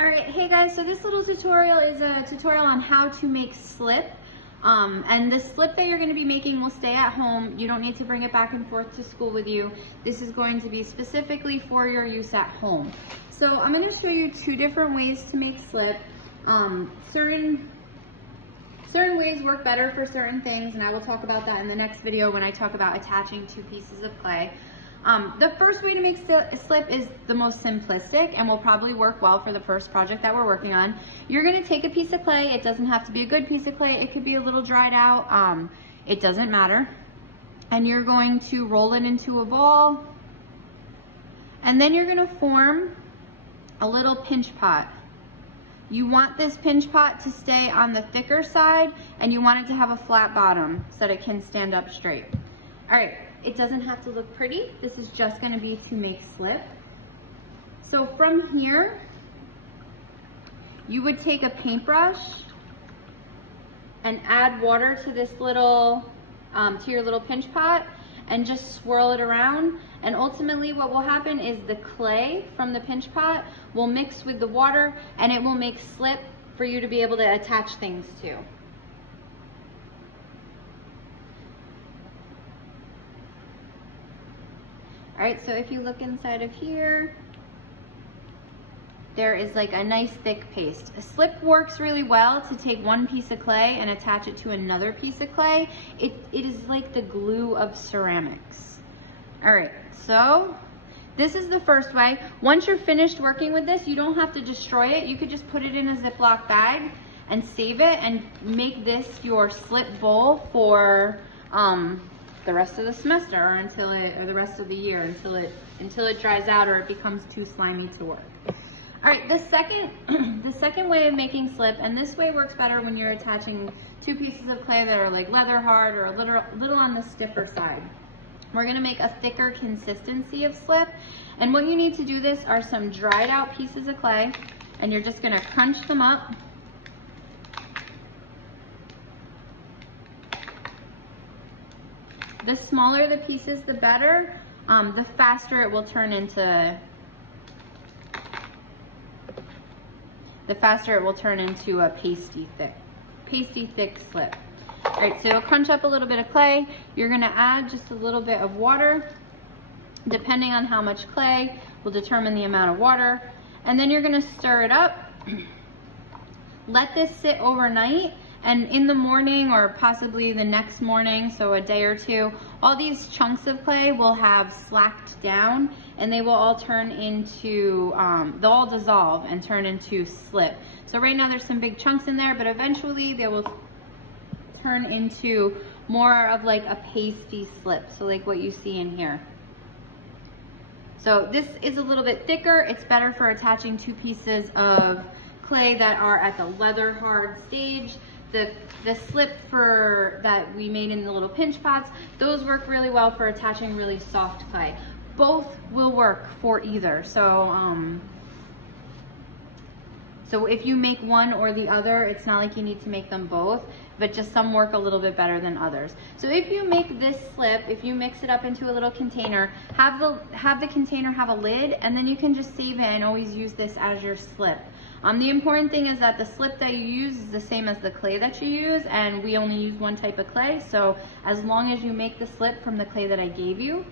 All right, hey guys, so this little tutorial is a tutorial on how to make slip. And the slip that you're gonna be making will stay at home. You don't need to bring it back and forth to school with you. This is going to be specifically for your use at home. So I'm gonna show you two different ways to make slip. Certain ways work better for certain things, and I will talk about that in the next video when I talk about attaching two pieces of clay. The first way to make slip is the most simplistic and will probably work well for the first project that we're working on. You're gonna take a piece of clay. It doesn't have to be a good piece of clay. It could be a little dried out. It doesn't matter. And you're going to roll it into a ball. And then you're gonna form a little pinch pot. You want this pinch pot to stay on the thicker side, and you want it to have a flat bottom so that it can stand up straight. All right. It doesn't have to look pretty. This is just gonna be to make slip. So from here, you would take a paintbrush and add water to this little, to your little pinch pot and just swirl it around. And ultimately what will happen is the clay from the pinch pot will mix with the water and it will make slip for you to be able to attach things to. All right, so if you look inside of here, there is like a nice thick paste. A slip works really well to take one piece of clay and attach it to another piece of clay. It is like the glue of ceramics. All right, so this is the first way. Once you're finished working with this, you don't have to destroy it. You could just put it in a Ziploc bag and save it and make this your slip bowl for the rest of the semester or or the rest of the year until it dries out or it becomes too slimy to work. All right, the second way of making slip, and this way works better when you're attaching two pieces of clay that are like leather hard or a little on the stiffer side. We're gonna make a thicker consistency of slip, and what you need to do this are some dried out pieces of clay, and you're just gonna crunch them up. The smaller the pieces, the better. The faster it will turn into a pasty thick slip. All right, so you'll crunch up a little bit of clay. You're gonna add just a little bit of water. Depending on how much clay will determine the amount of water. And then you're gonna stir it up. Let this sit overnight. And in the morning or possibly the next morning, so a day or two, all these chunks of clay will have slacked down and they will all turn into, they'll all dissolve and turn into slip. So right now there's some big chunks in there, but eventually they will turn into more of like a pasty slip. So like what you see in here. So this is a little bit thicker. It's better for attaching two pieces of clay that are at the leather hard stage. The slip that we made in the little pinch pots, those work really well for attaching really soft clay. Both will work for either. So if you make one or the other, it's not like you need to make them both, but just some work a little bit better than others. So if you make this slip, if you mix it up into a little container, have the container have a lid, and then you can just save it and always use this as your slip. The important thing is that the slip that you use is the same as the clay that you use, and we only use one type of clay, so as long as you make the slip from the clay that I gave you,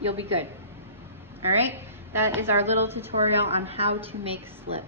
you'll be good. All right, that is our little tutorial on how to make slip.